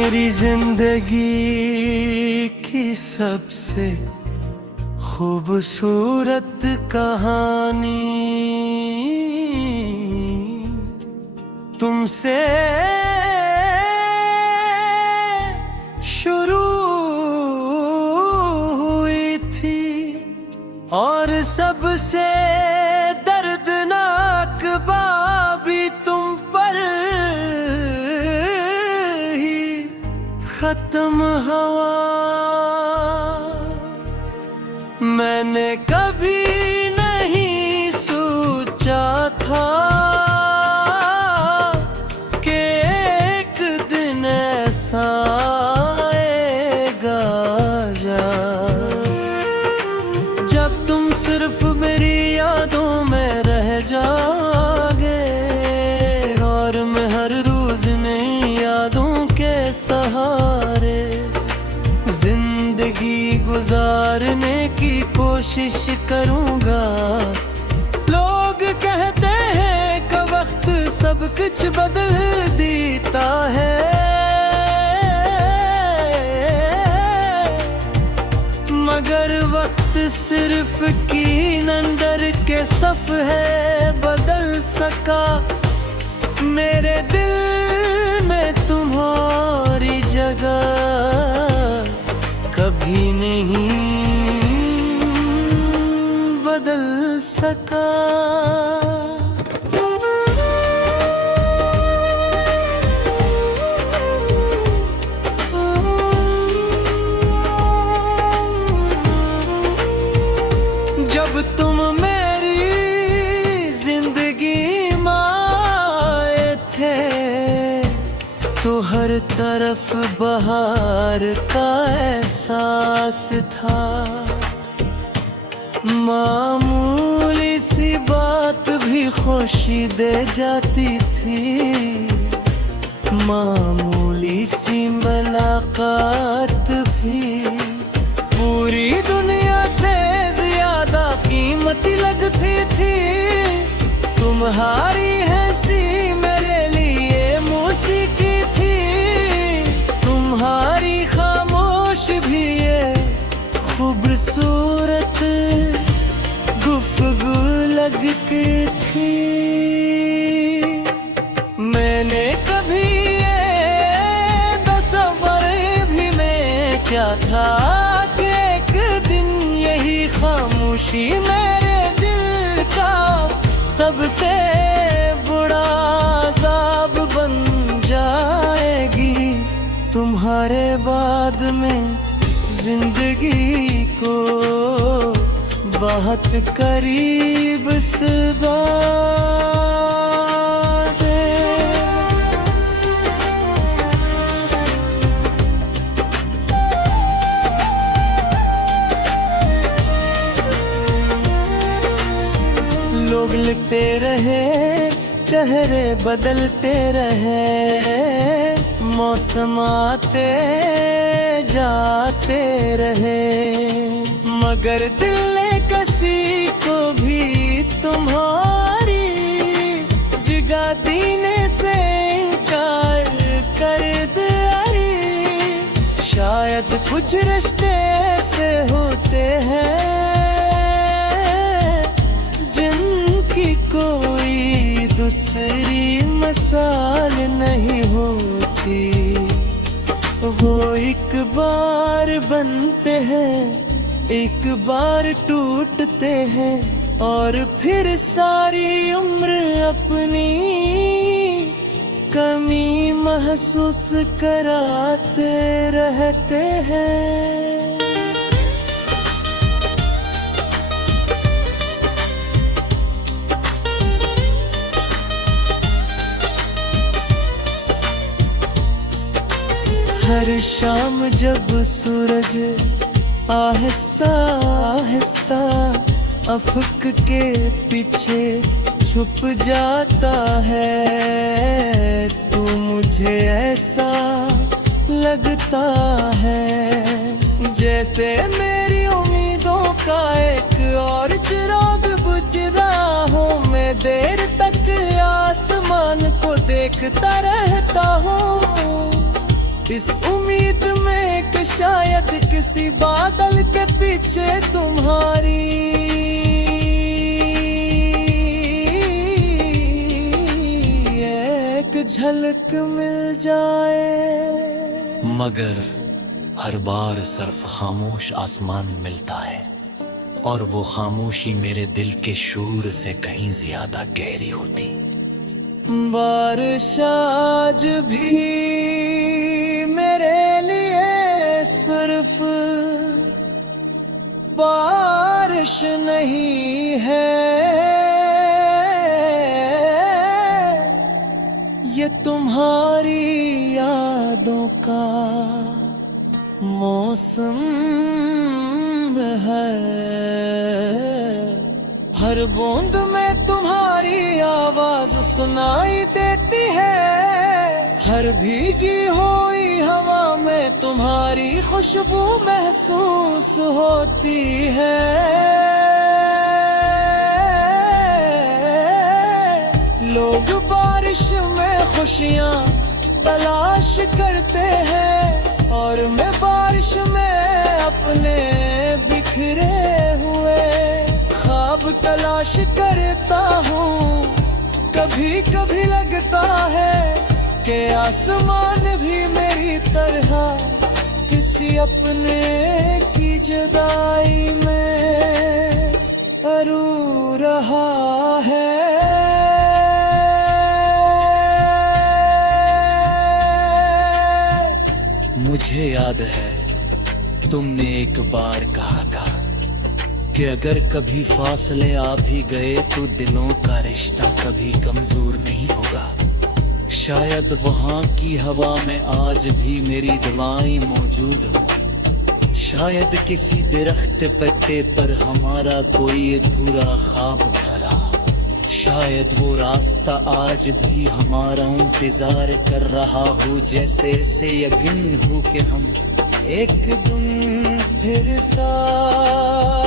मेरी जिंदगी की सबसे खूबसूरत कहानी तुमसे शुरू हुई थी और सबसे दर्दनाक बाबी तुम पर ही खत्म हुआ। मैंने कभी नहीं सोचा था कि एक दिन ऐसा आएगा जब तुम सिर्फ मेरी यादों में रह जाओगे और मैं हर रोज नई यादों के सहारे जिंदगी गुजारने की कोशिश करूंगा। लोग कहते हैं कि वक्त सब कुछ बदल देता है, मगर वक्त सिर्फ कीन अंदर के सफ है बदल सका। मेरे दिल में तुम्हारी जगह कभी नहीं बदल सका। जब तुम मेरी जिंदगी में आए थे तो हर तरफ बहार का एहसास था। मामूली सी बात भी खुशी दे जाती थी, मामूली सी मुलाकात भी पूरी दुनिया से ज्यादा कीमती लगती थी। तुम्हारी हंसी मेरे लिए मौसीकी थी, तुम्हारी खामोश भी ये खूबसूरत गुफ्तगू लगती थी। मैंने कभी ये तसव्वुर भी मैं क्या था कि एक दिन यही खामोशी मेरे दिल का सबसे बड़ा अज़ाब बन जाएगी। तुम्हारे बाद में जिंदगी को बहुत करीब से बात है। लोग लिखते रहे, चेहरे बदलते रहे, मौसम आते जाते रहे, मगर दिल ने किसी को भी तुम्हारी जगह देने से इनकार कर दिया। शायद कुछ रिश्ते ऐसे होते हैं जिनकी कोई दूसरी मिसाल नहीं होती। वो एक बार बनते हैं, एक बार टूटते हैं और फिर सारी उम्र अपनी कमी महसूस कराते रहते हैं। हर शाम जब सूरज आहिस्ता आहिस्ता अफक के पीछे छुप जाता है तो मुझे ऐसा लगता है जैसे मेरी उम्मीदों का एक और चिराग बुझ रहा हो। मैं देर तक आसमान को देखता रहता हूँ, इस शायद किसी बादल के पीछे तुम्हारी एक झलक मिल जाए। मगर हर बार सिर्फ खामोश आसमान मिलता है, और वो खामोशी मेरे दिल के शोर से कहीं ज्यादा गहरी होती। बारिश आज भी मेरे लिए सिर्फ बारिश नहीं है, ये तुम्हारी यादों का मौसम है। हर बूंद में तुम्हारी आवाज सुनाई देती है, हर भीगी हुई हवा में तुम्हारी खुशबू महसूस होती है। लोग बारिश में खुशियाँ तलाश करते हैं, और मैं बारिश में अपने बिखरे हुए ख्वाब तलाश करता हूँ। कभी कभी लगता है कि आसमान भी मेरी तरह किसी अपने की जुदाई में रो रहा है। मुझे याद है तुमने एक बार कहा था कि अगर कभी फासले आ भी गए तो दिलों का रिश्ता कभी कमजोर नहीं होगा। शायद वहाँ की हवा में आज भी मेरी दुआएं मौजूद हो। शायद किसी दरख्त पत्ते पर हमारा कोई अधूरा ख्वाब धरा। शायद वो रास्ता आज भी हमारा इंतजार कर रहा हो, जैसे से यकीन हो कि हम एक दिन फिर साथ